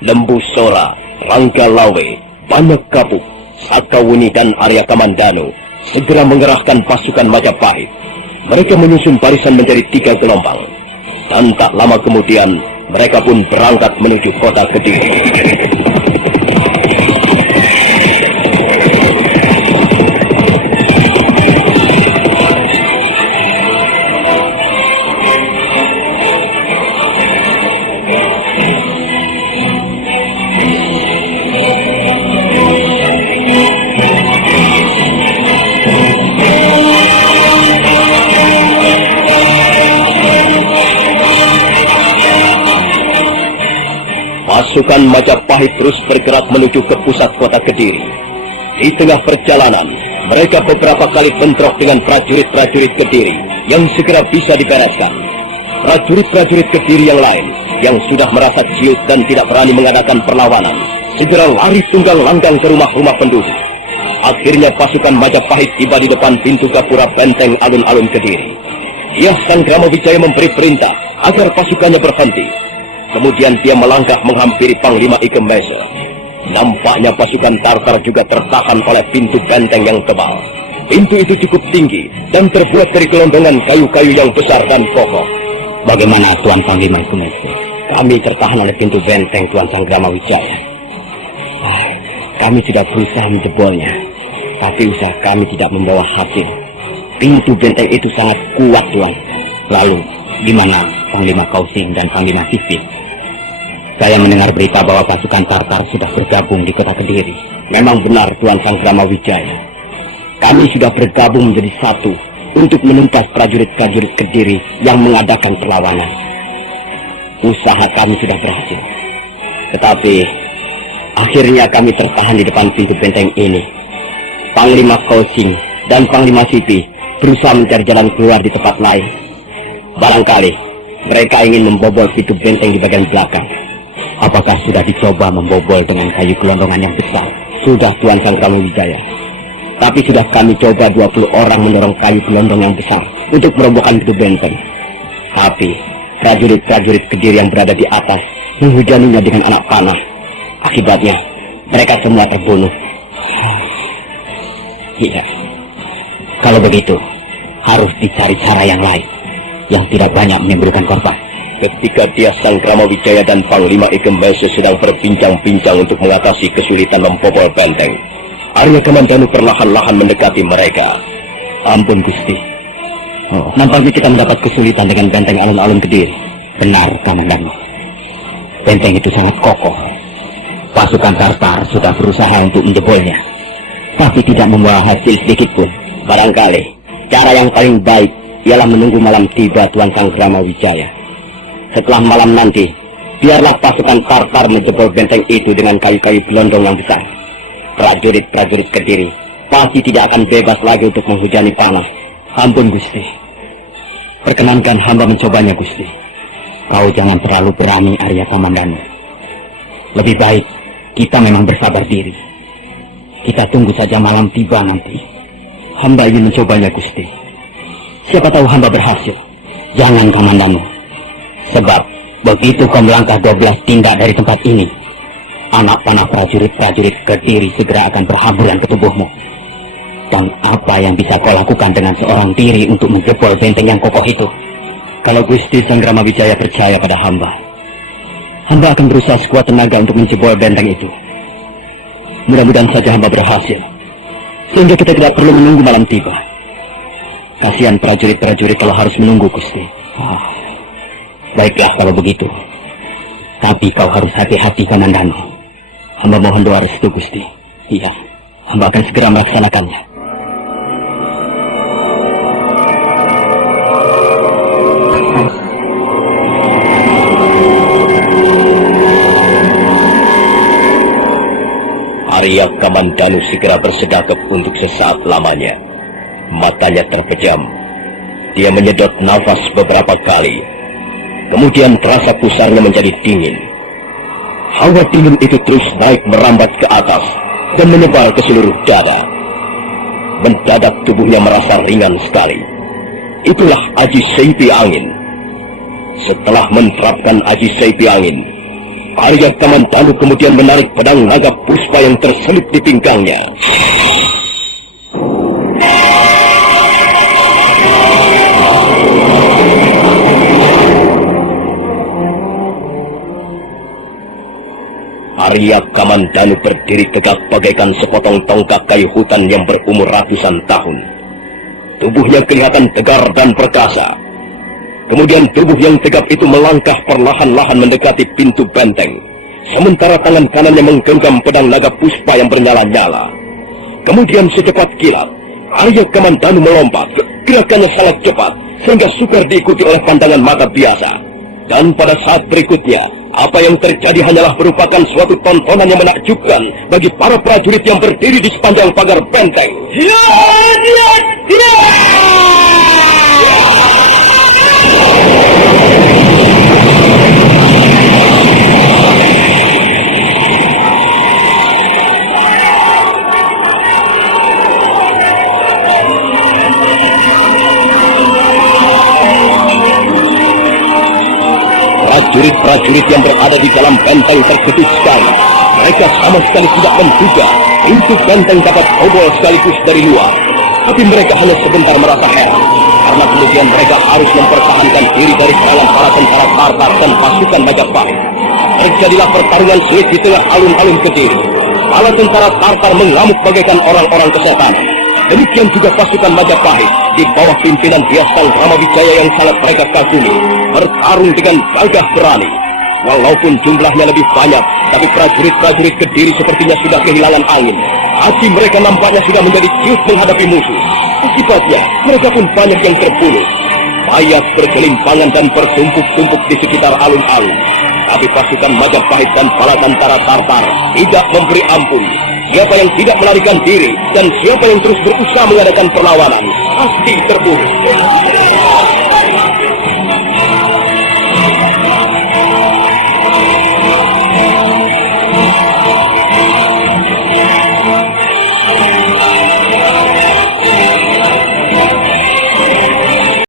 Lembu Sora, Rangga Lawe, Banak Kapuk, Sakawuni dan Arya Kamandanu segera mengerahkan pasukan Majapahit. Mereka menyusun barisan menjadi 3 gelombang. Dan tak lama kemudian, mereka pun berangkat menuju kota Kediri. Pasukan Majapahit terus bergerak menuju ke pusat kota Kediri. Di tengah perjalanan, mereka beberapa kali bentrok dengan prajurit-prajurit Kediri yang segera bisa dibereskan. Prajurit-prajurit Kediri yang lain yang sudah merasa ciut dan tidak berani mengadakan perlawanan segera lari tunggang langgang ke rumah-rumah penduduk. Akhirnya pasukan Majapahit tiba di depan pintu gapura benteng alun-alun Kediri. Dyah Sanggramawijaya memberi perintah agar pasukannya berhenti. Kemudian dia melangkah menghampiri Panglima Ike Mese. Nampaknya pasukan Tartar juga tertahan oleh pintu benteng yang tebal. Pintu itu cukup tinggi dan terbuat dari gelondongan kayu-kayu yang besar dan kokoh. Bagaimana Tuan Panglima Ike Mese? Kami tertahan oleh pintu benteng Tuan Sanggramawijaya. Kami sudah berusaha menjebolnya, tapi usaha kami tidak membawa hasil. Pintu benteng itu sangat kuat, Tuan. Lalu, di mana Panglima Kausing dan Panglima Sipit? Saya mendengar berita bahwa pasukan Tartar sudah bergabung di kota Kediri. Memang benar, Tuan Sanggramawijaya. Kami sudah bergabung menjadi satu untuk menumpas prajurit-prajurit Kediri yang mengadakan perlawanan. Usaha kami sudah berhasil. Tetapi, akhirnya kami tertahan di depan pintu benteng ini. Panglima Kausing dan Panglima Sipi berusaha mencari jalan keluar di tempat lain. Barangkali mereka ingin membobol pintu benteng di bagian belakang. Apakah sudah dicoba membobol dengan kayu gelondongan yang besar? Sudah, Tuan Sanggramawijaya. Tapi sudah kami coba 20 orang mendorong kayu gelondong yang besar untuk merobohkan pintu benteng. Tapi prajurit-prajurit Kediri yang berada di atas menghujaninya dengan anak panah. Akibatnya mereka semua terbunuh. Iya. Kalau begitu, harus dicari cara yang lain yang tidak banyak menimbulkan korban. Ketika Dyah Sanggramawijaya dan Panglima Ike Mese sedang berbincang-bincang untuk mengatasi kesulitan membobol benteng, Arya Kamandanu perlahan-lahan mendekati mereka. Ampun Gusti. Nampaknya kita mendapat kesulitan dengan benteng alun-alun Kediri. Benar, Kamandanu. Benteng itu sangat kokoh. Pasukan Tartar sudah berusaha untuk menjebolnya, tapi tidak membawa hasil sedikit pun. Barangkali cara yang paling baik ialah menunggu malam tiba, Tuan Sanggramawijaya. Setelah malam nanti, biarlah pasukan Tartar menjebol benteng itu dengan kayu-kayu gelondong yang besar. Prajurit-prajurit Kediri pasti tidak akan bebas lagi untuk menghujani panah. Ampun Gusti. Perkenankan hamba mencobanya Gusti. Kau jangan terlalu berani, Arya Kamandanu. Lebih baik kita memang bersabar diri. Kita tunggu saja malam tiba nanti. Hamba ingin mencobanya Gusti. Siapa tahu hamba berhasil. Jangan Kamandanu. Sebab begitu kau melangkah 12 tindak dari tempat ini, anak panah prajurit-prajurit Kediri segera akan berhamburan ke tubuhmu. Dan apa yang bisa kau lakukan dengan seorang diri untuk menjebol benteng yang kokoh itu? Kalau Gusti Sanggramawijaya percaya pada hamba, hamba akan berusaha sekuat tenaga untuk menjebol benteng itu. Mudah-mudahan saja hamba berhasil, sehingga kita tidak perlu menunggu malam tiba. Kasihan prajurit-prajurit kalau harus menunggu Gusti. Baiklah kalau begitu. Tapi kau harus hati-hati Kamandanu. Hamba mohon doa restu Gusti. Iya, hamba akan segera melaksanakannya. Arya Kamandanu segera bersedekap untuk sesaat lamanya. Matanya terpejam. Dia menyedot nafas beberapa kali. Kemudian terasa pusarnya menjadi dingin. Hawa dingin itu terus naik merambat ke atas dan menyebar ke seluruh dada. Mendadak tubuhnya merasa ringan sekali. Itulah Aji Seipi Angin. Setelah menerapkan Aji Seipi Angin, Arya Kamandanu kemudian menarik pedang naga puspa yang terselip di pinggangnya. Arya Kamandanu berdiri tegak bagaikan sepotong tongkat kayu hutan yang berumur ratusan tahun. Tubuhnya kelihatan tegar dan perkasa. Kemudian tubuh yang tegap itu melangkah perlahan-lahan mendekati pintu benteng. Sementara tangan kanannya menggenggam pedang naga puspa yang bernyala-nyala. Kemudian secepat kilat, Arya Kamandanu melompat. Gerakannya sangat cepat, sehingga sukar diikuti oleh pandangan mata biasa. Dan pada saat berikutnya, apa yang terjadi hanyalah merupakan suatu tontonan yang menakjubkan bagi para prajurit yang berdiri di sepanjang pagar benteng. Prajurit-prajurit yang berada di dalam benteng terkejut sekali. Mereka sama sekali tidak menduga pintu benteng dapat bobol sekaligus dari luar. Tapi mereka hanya sebentar merasa heran, karena kemudian mereka harus mempertahankan diri dari serangan para tentara Tartar dan pasukan Majapahit. Terjadilah pertarungan sulit di tengah alun-alun Kediri. Para tentara Tartar mengamuk bagaikan orang-orang kesetan. Demikian juga pasukan Majapahit di bawah pimpinan Biasang Ramawijaya yang sangat mereka kagumi, bertarung dengan gagah berani. Walaupun jumlahnya lebih banyak, tapi prajurit-prajurit Kediri sepertinya sudah kehilangan angin. Hati mereka nampaknya sudah menjadi ciut menghadapi musuh. Akibatnya, mereka pun banyak yang terbunuh. Mayat bergelimpangan dan bertumpuk-tumpuk di sekitar alun-alun. Tapi pasukan Majapahit dan para tentara Tartar tidak memberi ampun. Siapa yang tidak melarikan diri dan siapa yang terus berusaha mengadakan perlawanan pasti terbunuh.